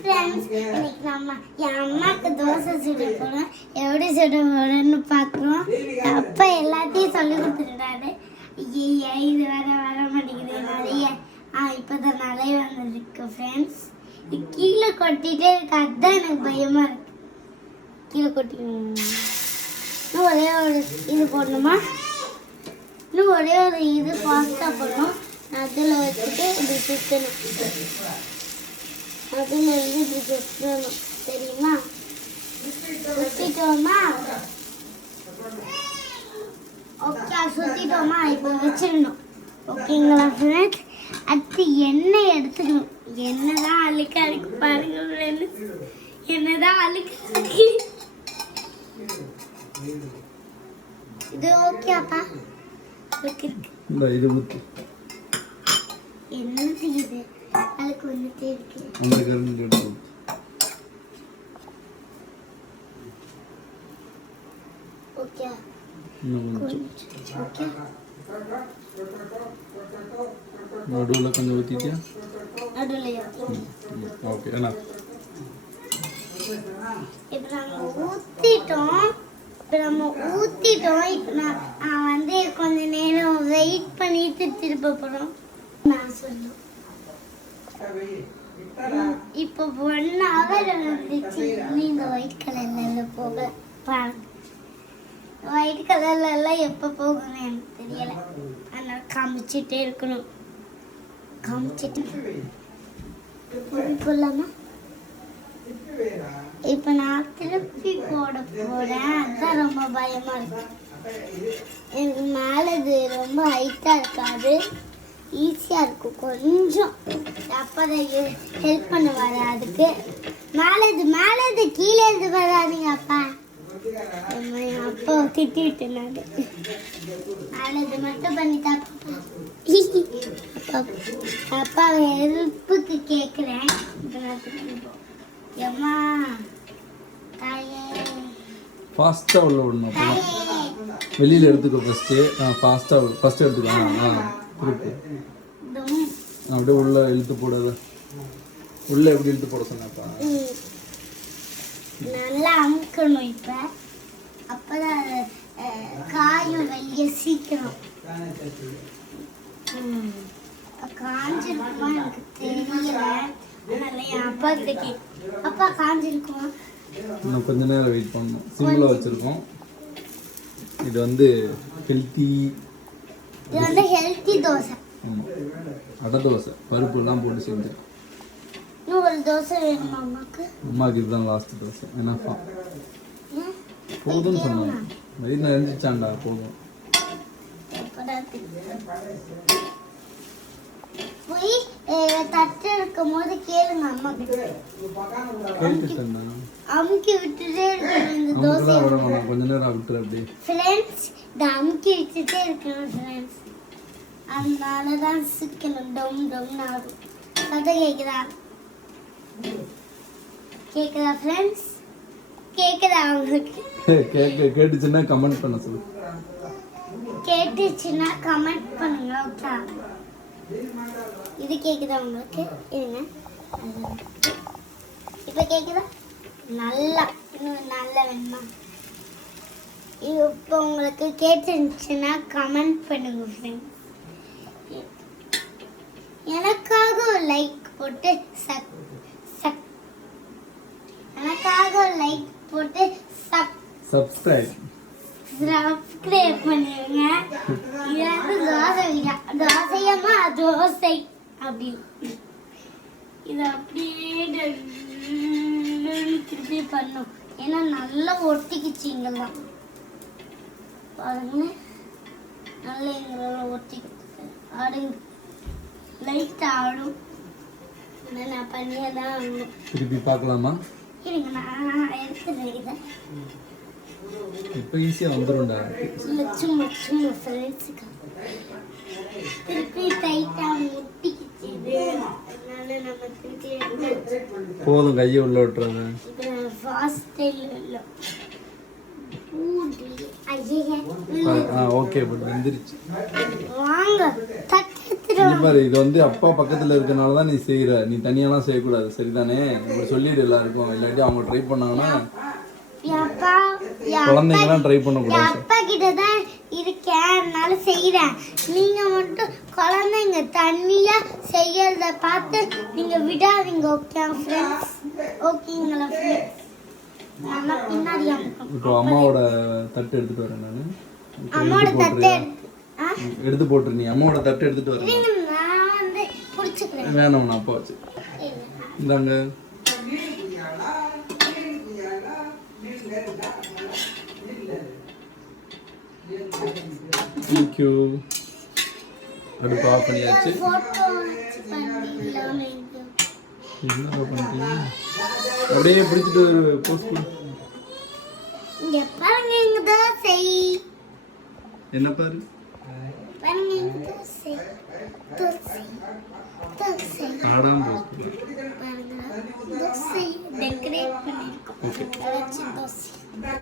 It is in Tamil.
ஃப்ரெண்ட்ஸ், இன்னைக்கு நம்ம என் அம்மாக்கு தோசை சுட போறோம். எப்படி சுட போறோம்னு பார்க்குறோம். அப்பா எல்லாத்தையும் சொல்லி கொடுத்துட்டாரு. ஐயா இது வர மாட்டேங்குது நிறைய. இப்போதான் நிறைய வந்துருக்கு ஃப்ரெண்ட்ஸ். கீழே கொட்டிகிட்டே இருக்கு, அதுதான் எனக்கு பயமாக இருக்கு. கீழே கொட்டிக்கணும். இன்னும் ஒரே ஒரு இது போடணுமா? இன்னும் ஒரே ஒரு இது ஃபாஸ்ட்டாக போடணும். அதில் வச்சுட்டு இப்படி சுற்றணும். அதில் இருந்து இப்படி சுற்றணும், தெரியுமா? சுற்றிட்டோமா? ஓகே, சுற்றிட்டோமா? இப்போ வச்சிடணும். ஓகேங்களா ஃப்ரெண்ட்ஸ்? அடுத்து எண்ணெய் எடுத்துக்கணும். எண்ணெய் தான் அழுக்கா இருக்கு பாருங்க ஃப்ரெண்ட்ஸ். எண்ணெய் தான் அழுக்கா இருக்கு. இது ஓகேப்பா? இருக்கு. இது ஊத்து. என்னது இது? அழுக்கு வந்துட்டே இருக்கு. அந்த கரண்ட் எடுத்து. ஓகே. ஓகே. நடுவில் கொஞ்சம் ஊற்றிட்டியா? நடுவில் ஓகே. என்ன இப்போ நம்ம ஊற்றிட்டோம். இப்போ நான் வந்து கொஞ்ச நேரம் வெயிட் பண்ணிட்டு திருப்ப போகிறோம். நான் சொல்லுவேன். இப்போ 1 hour வந்துச்சு. இந்த ஒயிட் கலரில் போக பாருங்க. ஒயிட் கலர்ல எல்லாம் எப்போ போகணும் எனக்கு தெரியலை. அதனால் காமிச்சிட்டே இருக்கணும். காமிச்சிட்டு போடலாமா? இப்போ நான் திருப்பி போட போகிறேன். அதுதான் ரொம்ப பயமாக இருக்கு. எனக்கு மேலே இது ரொம்ப ஹைட்டாக இருக்காது, ஈஸியாக இருக்கும். கொஞ்சம் அப்பா ஹெல்ப் பண்ணுவார். அதுக்கு மேலே இது கீழே இருந்து வராதிங்க அப்பா. அப்பா திட்டிட்டு நான் மேலே மட்டும் பண்ணிட்டா. அப்பா ஹெல்ப்புக்கு கேட்குறேன். அம்மா தாயே ஃபாஸ்ட்டாக உள்ள விடணும். வெளியில் எடுத்துக்கோ ஃபஸ்ட்டு. ஃபஸ்ட்டு எடுத்துக்கலாம். அப்படியே உள்ள இழுத்து போடாத. உள்ள எப்படி இழுத்து போட சொன்னப்பா? நல்லா அமுக்கணும். இப்போ அப்போதான் காயும் வெளியே சீக்கிரம். காஞ்சிருக்குமா எனக்கு தெரியல. அதனால என் அப்பா கிட்ட அப்பா காஞ்சிருக்குமா? இன்னும் கொஞ்ச நேரம் வெயிட் பண்ணணும். சிம்பிளாக வச்சுருக்கோம். இது வந்து ஹெல்த்தி தோசை. ஆமாம், அடை தோசை பருப்புலாம் போட்டு செஞ்சேன். இன்னும் ஒரு தோசை வேணுமா அம்மாவுக்கு? அம்மாவுக்கு இதுதான் லாஸ்ட் தோசை. என்னப்பா போதும்னு சொன்னாங்க. வெயில் நினைஞ்சிச்சாண்டா போதும். போய் தட்டு இருக்கும் போது கேளுங்க அம்மா கிட்ட. அமுக்கி விட்டுட்டே இருக்கணும் இந்த தோசை. கொஞ்ச நேரம் விட்டுரு அப்படி ஃப்ரெண்ட்ஸ். இந்த அமுக்கி விட்டுட்டே இருக்கணும் ஃப்ரெண்ட்ஸ். அதனால தான் சிக்கணும். டொம் டொம்னு ஆகும். கதை கேக்குதா ஃப்ரெண்ட்ஸ்? கேக்குதா உங்களுக்கு? கேட்டுச்சுன்னா கமெண்ட் பண்ண சொல்லு. கேட்டுச்சுன்னா கமெண்ட் பண்ணுங்க. ஓகே, இது கேக்குதா உங்களுக்கு? இருங்க, இப்போ கேக்குதா? நல்லா இன்னும் நல்லா வேணுமா? இப்போ உங்களுக்கு கேட்டுச்சுன்னா கமெண்ட் பண்ணுங்க ஃப்ரெண்ட்ஸ். எனக்காக ஒரு லைக் போட்டு சப்ஸ்கிரைப் பண்ணிருங்க. இது வந்து தோசையம்மா தோசை அப்படி இதை அப்படியே திருப்பி பண்ணும். ஏன்னா நல்லா ஒட்டிக்கிச்சிங்கெல்லாம் பாருங்க. நல்லா எங்களால் ஒட்டிக்கிச்சு. ஆடுங்க, லைட் ஆடும். நான் பண்ணியே தான் ஆகணும். திருப்பி பார்க்கலாமா? இருங்க, நான் எடுத்துறேன். இதை இப்போ ஈஸியாக வந்துடும்டா. சும்மா ஃப்ரெண்ட்ஸுக்கு திருப்பி டைட்டாக முட்டிக்கிச்சு. அதனால நம்ம திருப்பி போதும், கையை உள்ள விட்டுறாங்க. இது ஃபாஸ்ட் ஸ்டைல் இல்லை. ஓகே, பட் வந்துருச்சு. வாங்க தட்டு இங்க பாரு, இது வந்து அப்பா பக்கத்துல இருக்கனால தான் நீ செய்யற. நீ தனியாலாம் செய்யக்கூடாது, சரிதானே? இப்படி சொல்லிடு எல்லாருக்கும், இல்லாட்டி அவங்க ட்ரை பண்ணாங்கன்னா என் அப்பா குழந்தைங்கலாம் ட்ரை பண்ணக்கூடாது. அப்பா கிட்ட தான் இருக்கேன், அதனால செய்யறேன். நீங்க மட்டும் குழந்தைங்க தண்ணியா செய்யறத பார்த்து நீங்க விடாதீங்க. Okay friends? ஓகேங்களா ஃப்ரெண்ட்ஸ்? நல்லா பின்னாடி இப்போ அம்மாவோட தட்டு எடுத்துட்டு வரேன் நான். அம்மாவோட தட்டை எடுத்து போட்டுரு. நீ அம்மாவோட தட்டு எடுத்துட்டு வரேன். நான் வந்து புடிச்சுக்கிறேன். வேணாம், நான் அப்பா வச்சு இந்தாங்க. தேங்க்யூ. அடுப்பு ஆஃப் பண்ணியாச்சு. போட்டோ பண்ணிடலாம். என்ன பண்ணுறீங்க? அப்படியே பிடிச்சிட்டு ஒரு போஸ்ட் கொடு. இங்க பாருங்க, இங்க தோசை. என்ன பாரு? பாருங்க, இங்க தோசை. தோசை தோசை ஆடாம போஸ்ட் கொடு. பாருங்க, தோசை டெக்கரேட் பண்ணிருக்கோம். ஓகே. வச்சு தோசை